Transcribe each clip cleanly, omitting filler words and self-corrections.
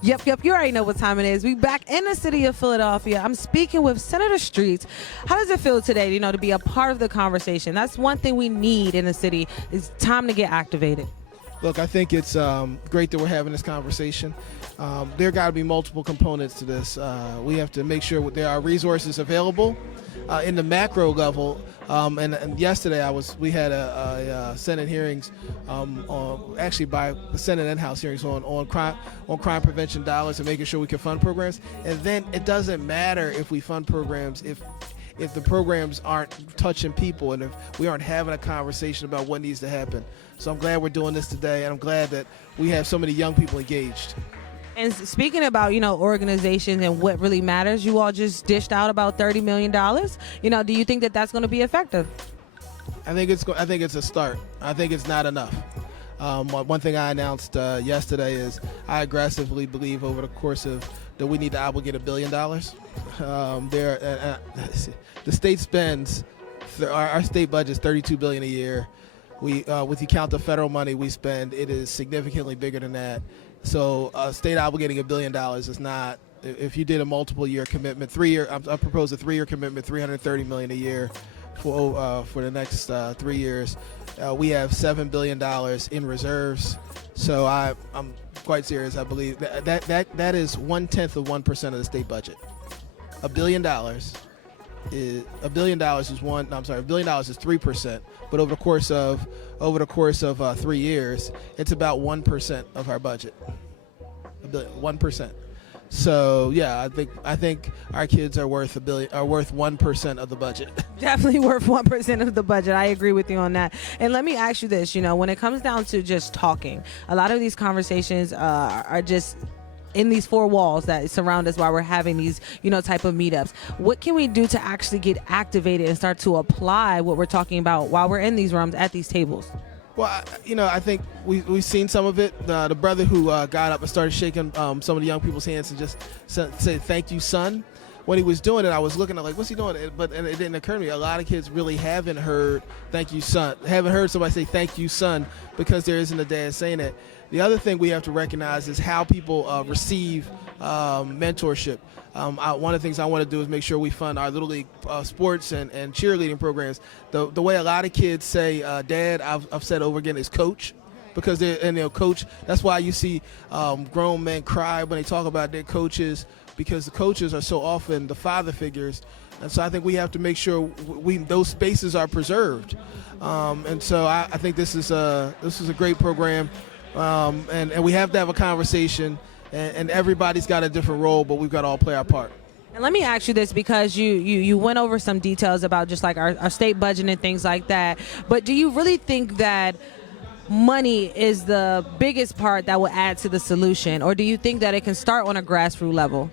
Yep, you already know what time it is. We back in the city of Philadelphia. I'm speaking with Senator Street. How does it feel today, to be a part of the conversation? That's one thing we need in the city is time to get activated. Look, I think it's great that we're having this conversation. There got to be multiple components to this. We have to make sure there are resources available in the macro level. And yesterday we had a Senate hearings, actually by the Senate and House hearings on crime prevention dollars and making sure we can fund programs. And then it doesn't matter if we fund programs if the programs aren't touching people and if we aren't having a conversation about what needs to happen. So I'm glad we're doing this today, and I'm glad that we have so many young people engaged. And speaking about, organizations and what really matters, you all just dished out about $30 million. Do you think that that's going to be effective? I think it's a start. I think it's not enough. One thing I announced yesterday is I aggressively believe over the course of that we need to obligate $1 billion. The state spends our state budget is $32 billion a year. With you count the federal money we spend, it is significantly bigger than that. So state obligating $1 billion is not. If you did a multiple year commitment, I propose a 3-year commitment, $330 million a year for the next 3 years. We have $7 billion in reserves. So I'm quite serious. I believe that is 1/10 of the state budget. $1 billion is $1 billion is 3%. But over the course of 3 years, it's about 1% of our budget. 1%. So yeah, I think our kids are worth 1% of the budget. Definitely worth 1% of the budget. I agree with you on that. And let me ask you this: when it comes down to just talking, a lot of these conversations are just in these four walls that surround us while we're having these, type of meetups. What can we do to actually get activated and start to apply what we're talking about while we're in these rooms at these tables? Well, I think we've seen some of it. The brother who got up and started shaking some of the young people's hands and just said, "Thank you, son." When he was doing it, I was looking at what's he doing? But it didn't occur to me. A lot of kids really haven't heard "Thank you, son." Haven't heard somebody say "Thank you, son," because there isn't a dad saying it. The other thing we have to recognize is how people receive mentorship. One of the things I want to do is make sure we fund our Little League sports and cheerleading programs. The way a lot of kids say, Dad, I've said over again, is coach. Because coach, that's why you see grown men cry when they talk about their coaches, because the coaches are so often the father figures. And so I think we have to make sure those spaces are preserved. And so I think this is a great program. And we have to have a conversation, and everybody's got a different role, but we've got to all play our part. And let me ask you this, because you went over some details about just like our state budget and things like that, but do you really think that money is the biggest part that will add to the solution, or do you think that it can start on a grassroots level?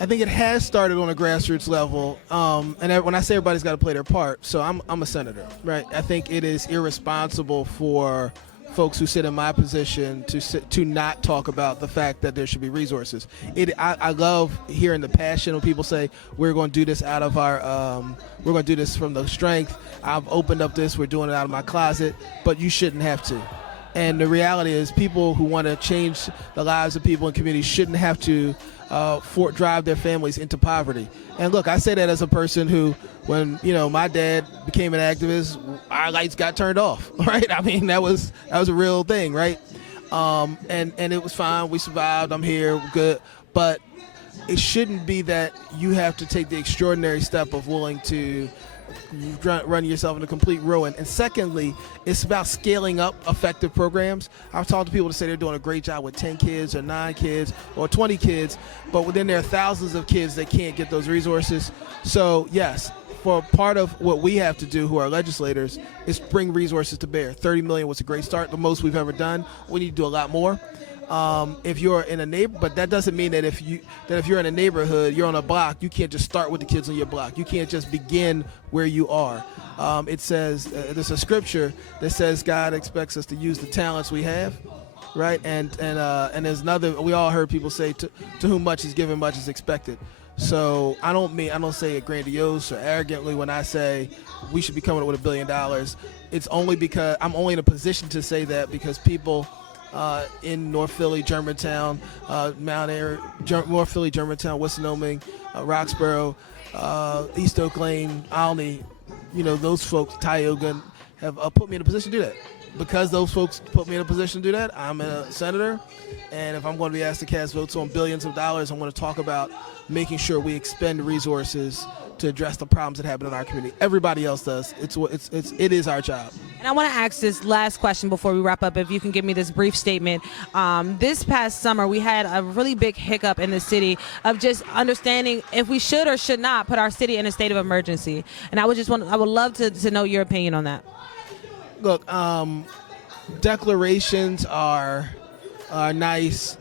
I think it has started on a grassroots level, and when I say everybody's got to play their part, so I'm a senator, right? I think it is irresponsible for folks who sit in my position to not talk about the fact that there should be resources. I love hearing the passion when people say we're going to do this out of we're going to do this from the strength. I've opened up this. We're doing it out of my closet, but you shouldn't have to. And the reality is, people who want to change the lives of people in communities shouldn't have to drive their families into poverty. And look, I say that as a person who, when my dad became an activist, our lights got turned off. Right? I mean, that was a real thing, right? And it was fine. We survived. I'm here. We're good. But it shouldn't be that you have to take the extraordinary step of willing to run yourself into complete ruin. And secondly, it's about scaling up effective programs. I've talked to people that say they're doing a great job with 10 kids or 9 kids or 20 kids, but then there are thousands of kids that can't get those resources. So yes, for part of what we have to do, who are legislators, is bring resources to bear. $30 million was a great start, the most we've ever done. We need to do a lot more. If you're in a neighbor, but that doesn't mean that if you're in a neighborhood, you're on a block, you can't just start with the kids on your block. You can't just begin where you are. It says there's a scripture that says God expects us to use the talents we have, right? And there's another. We all heard people say, to whom much is given, much is expected. So I don't say it grandiose or arrogantly when I say we should be coming up with $1 billion. It's only because I'm only in a position to say that because people in North Philly, Germantown, North Philly, Germantown, Wissinoming, Roxborough, East Oak Lane, Olney. Those folks, Tioga, have put me in a position to do that. Because those folks put me in a position to do that, I'm a senator, and if I'm going to be asked to cast votes on billions of dollars, I'm going to talk about making sure we expend resources to address the problems that happen in our community. Everybody else does. It is our job. And I want to ask this last question before we wrap up, if you can give me this brief statement. This past summer, we had a really big hiccup in the city of just understanding if we should or should not put our city in a state of emergency. And I would love to know your opinion on that. Look, declarations are nice.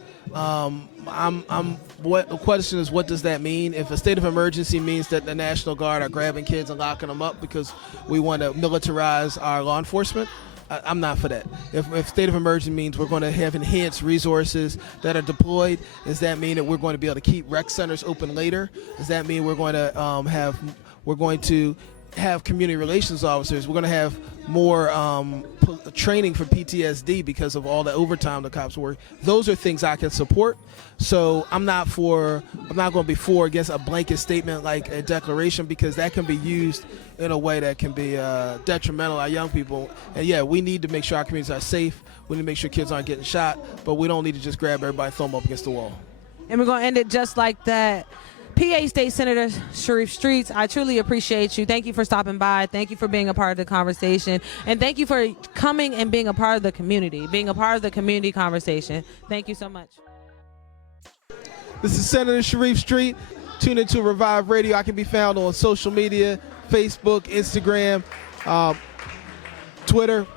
What the question is, what does that mean? If a state of emergency means that the National Guard are grabbing kids and locking them up because we want to militarize our law enforcement, I'm not for that. If state of emergency means we're going to have enhanced resources that are deployed, does that mean that we're going to be able to keep rec centers open later? Does that mean we're going to have community relations officers? We're going to have more training for PTSD because of all the overtime the cops work. Those are things I can support. So I'm not going to be for or against a blanket statement like a declaration, because that can be used in a way that can be detrimental to our young people. And yeah, we need to make sure our communities are safe. We need to make sure kids aren't getting shot, but we don't need to just grab everybody and throw them up against the wall. And we're going to end it just like that. PA State Senator Sharif Street, I truly appreciate you. Thank you for stopping by. Thank you for being a part of the conversation. And thank you for coming and being a part of the community, being a part of the community conversation. Thank you so much. This is Senator Sharif Street. Tune into Revive Radio. I can be found on social media, Facebook, Instagram, Twitter.